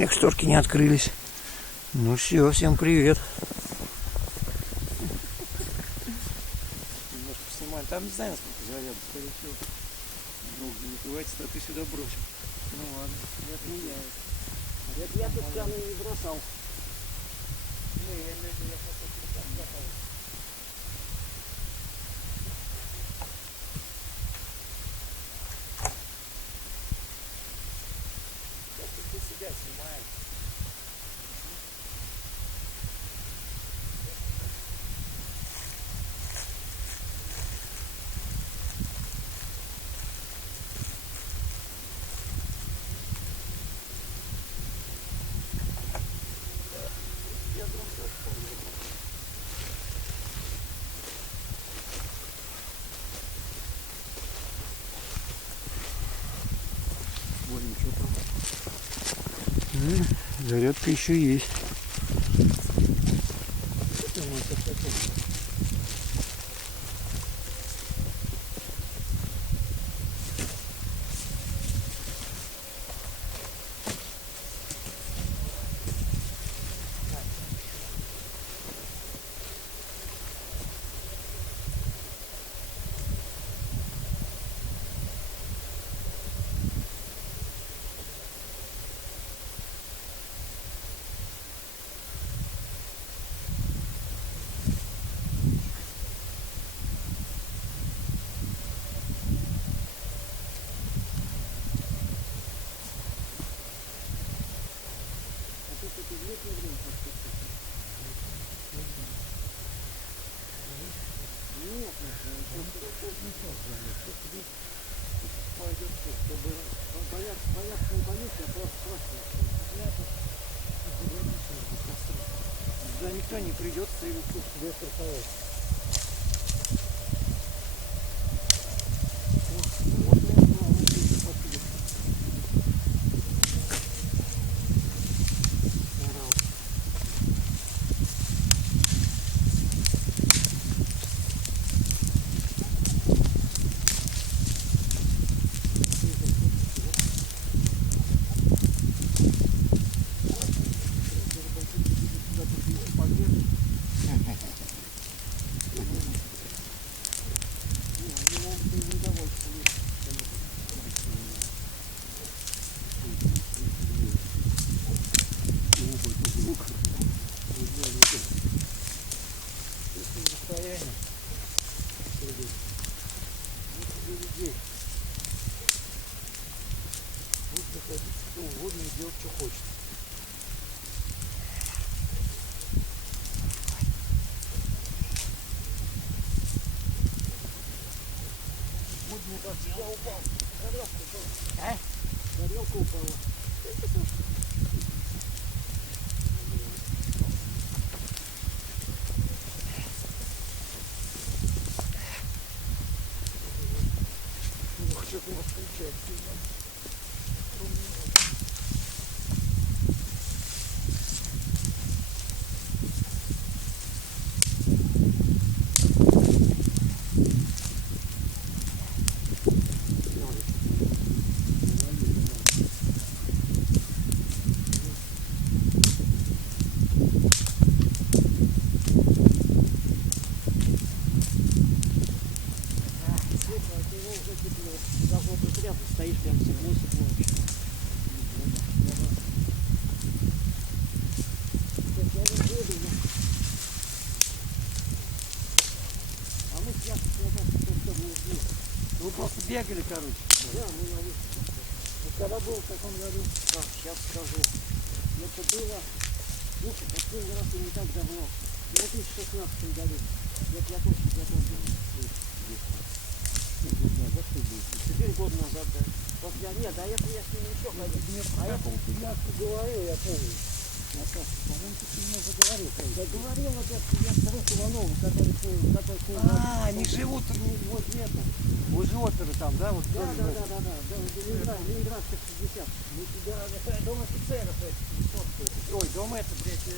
Эх, шторки не открылись. Ну все, всем привет. Немножко снимаем. Там не знаю, насколько заряд, скорее всего. Долго не хватит, а ты сюда бросил. Ну ладно, это не я. Это я тут камень не бросал. Ну, я имею в виду, я просто там бросал. Ты себя снимаешь. Я думаю, что Ой, ничего там. Зарядка еще есть. Да никто не придет, ты без страховой. что угодно и делать, что хочет. Вот мне кажется, я упал. Горелка упала. А? Горелка упала. Что-то у нас получается. Стоишь прям тепло, тепло вообще. А мы сейчас Вы просто бегали, короче. да, мы на выставке. Ну, когда был в таком году? Так, сейчас скажу. Это было, ну, последний раз и не так давно. В 2016 году. Я точно Теперь год назад, да. Вот я, нет, а это я с ним еще ходил. А я говорил, я помню. По-моему, ты мне заговорил. Я говорил, вот я второй Иванову, который Они живут возле этого. Возле оперы там, да? Вот да, Ленинградских 60. Дом офицеров. Ой, дом это, блядь.